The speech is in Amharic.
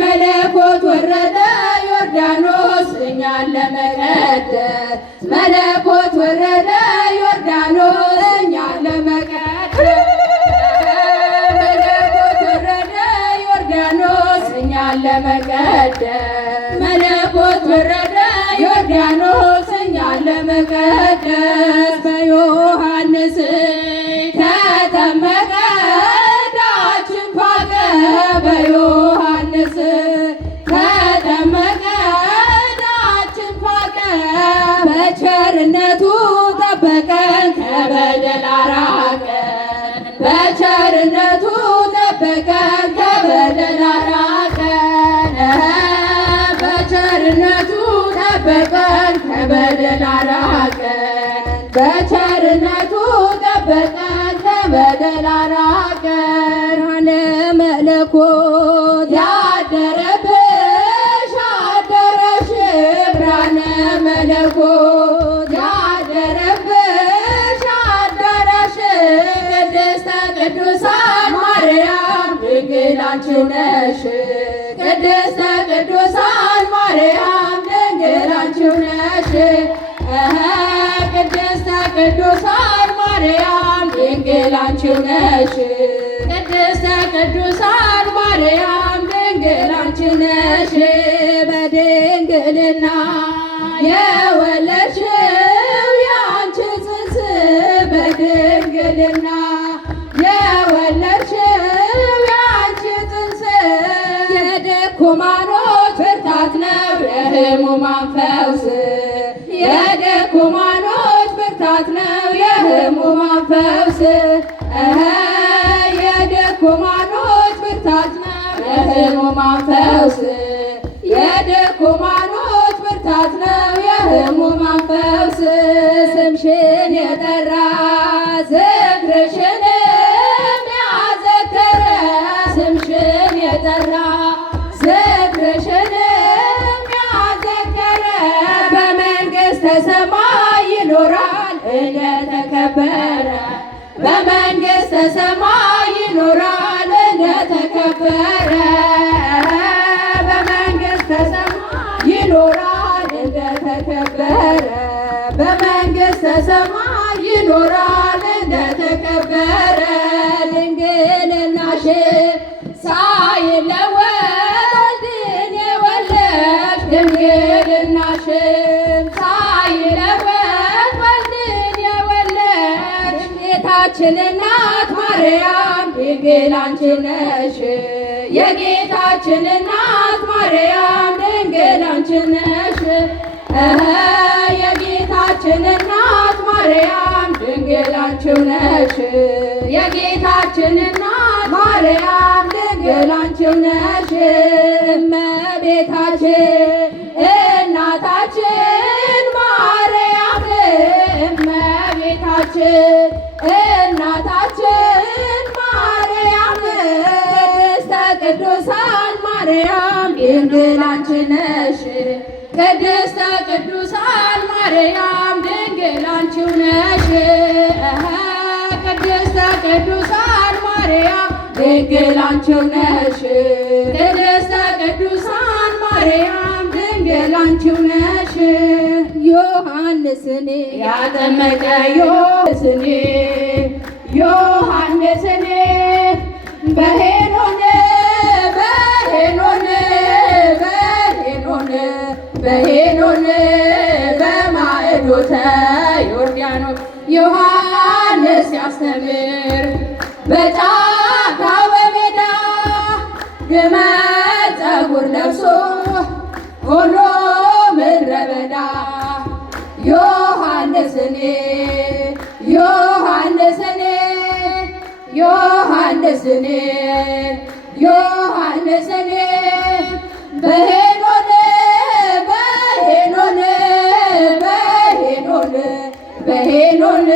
መለኮት ወረደ ዮርዳኖስ እኛን ለመቀደስ መለኮት ወረደ ዮርዳኖስ እኛን ለመቀደስ መለኮት ወረደ ዮርዳኖስ እኛን ለመቀደስ መለኮት ወረደ ዮርዳኖስ እኛን ለመቀደስ በዮሐንስ ተጠመቀ ዕዳችን ፋቀ በዮሐንስ ተጠመቀ ዕዳችን ፋቀ በቸርነቱ ጠበቀን ከበደል አራቀን በቸርነቱ ጠበቀን ከበደል አራቀን በቸርነቱ ጠበቀን ከበደል አራቀን በቸርነቱ ጠበቀን ከበደል አራቀን መለኮት ያደረብሽ አደረሽ ብርሃነ መለኮት ያደረብሽ አደረሽ ቅድስተ ቅዱሳን ማርያም ድንግል አንቺ ነሽ ቅድስተ ቅዱሳን ማርያም ድንግል አንቺ ነሽ ቅድስተ ቅዱሳን ማርያም ድንግል አንቺ ነሽ ቅድስተ ቅዱሳን ማርያም ድንግል አንቺ ነሽ በድንግልና የወለድሽው የአንቺ ጽንስ በድንግልና የወለድሽው የአንቺ ጽንስ የድኩማኖች ብርታት ነው የሕሙማን ፈውስ የድኩማኖች ብርታት ነው የሕሙማን ፈውስ የድኩማኖች ብርታት ነው የሕሙማን ፈውስ የድኩማኖች ብርታት ነው የሕሙማን ፈውስ ስምሽን የጠራ ዝክርሽንም ያዘከረ ስምሽን የጠራ ዝክርሽንም ያዘከረ በመንግሥተ ሰማይ ይኖራል እንደተከበረ በመንግሥተ ሰማይ ይኖራል እንደተከበረ በመንግሥተ ሰማይ ይኖራል እንደተከበረ በመንግሥተ ሰማይ ይኖራል እንደተከበረ ድንግልናሽ ሳይለወጥ ወልድን የወለድሽ ድንግልናሽ ሳይለወጥ ወልድን የወለድሽ ጌታችን እናት ማርያም ድንግል አንቺ ነሽ የጌታችን እናት ማርያም ድንግል አንቺ ነሽ የጌታችን እናት ማርያም ድንግል አንቺ ነሽ የጌታችን እናት ማርያም ድንግል አንቺ ነሽ እመቤታችን እናታችን ማርያም እመቤታችን እናታችን ማርያም ቅድስተ ቅዱሳን ማርያም ድንግል አንቺ ነሽ ቅድስተ ቅዱሳን ማርያም ድንግል አንቺ ነሽ ቅድስተ ቅዱሳን ማርያም ድንግል አንቺ ነሽ ቅድስተ ቅዱሳን ማርያም ድንግል አንቺ ነሽ ዮሐንስን ያጠመቀ ዮሐንስን በሄኖን በማዕዶተ ዮርዳኖስ ዮሐንስ ያስተምር በጫካው በሜዳ ግመል ፀጉር ለብሶ ሆኖ ምድረ በዳ ዮሐንስን በሄኖን